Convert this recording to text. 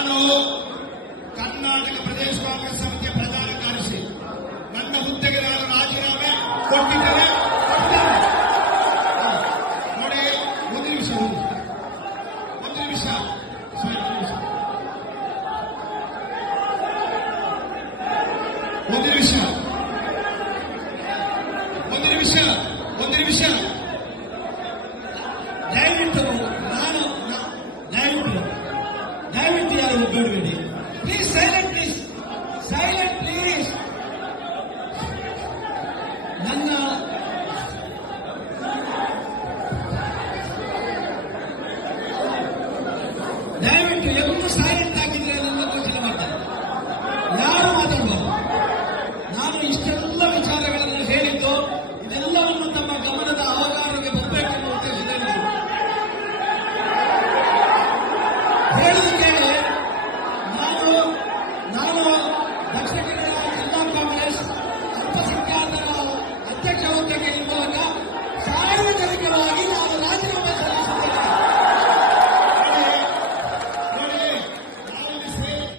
ನಾನು ಕರ್ನಾಟಕ ಪ್ರದೇಶ ಕಾಂಗ್ರೆಸ್ ಸಮಿತಿಯ ಪ್ರಧಾನ ಕಾರ್ಯದರ್ಶಿ. ನನ್ನ ಹುದ್ದೆಗೆ ನಾನು ರಾಜೀನಾಮೆ ಕೊಟ್ಟಿದ್ದೇನೆ. ನೋಡಿ, ಒಂದು ನಿಮಿಷ ದಯವಿಟ್ಟು ಯಾರು ಬೇಡಬೇಡಿ. Please silent, please. ನನ್ನ ದಯವಿಟ್ಟು ಎಲ್ಲರೂ ಸೈಲೆಂಟ್ ಆಗಿದ್ರೆ ನನ್ನ ಗೋಚರ ಮಾಡ್ತಾರೆ. ಯಾರು ಮಾತಾಡಬಾರ್ದು. ನಾನು ಇಷ್ಟೆಲ್ಲ ವಿಚಾರಗಳನ್ನು ಹೇಳಿದ್ದು ಇದೆಲ್ಲವನ್ನು ತಮ್ಮ ಗಮನದ ಅವಗಾಹನೆಗೆ ಬರಬೇಕು ಅನ್ನೋ ಉದ್ದೇಶದಲ್ಲಿ ಹೇಳುವುದು ಕೇಳಿ. ನಾನು ದಕ್ಷಿಣ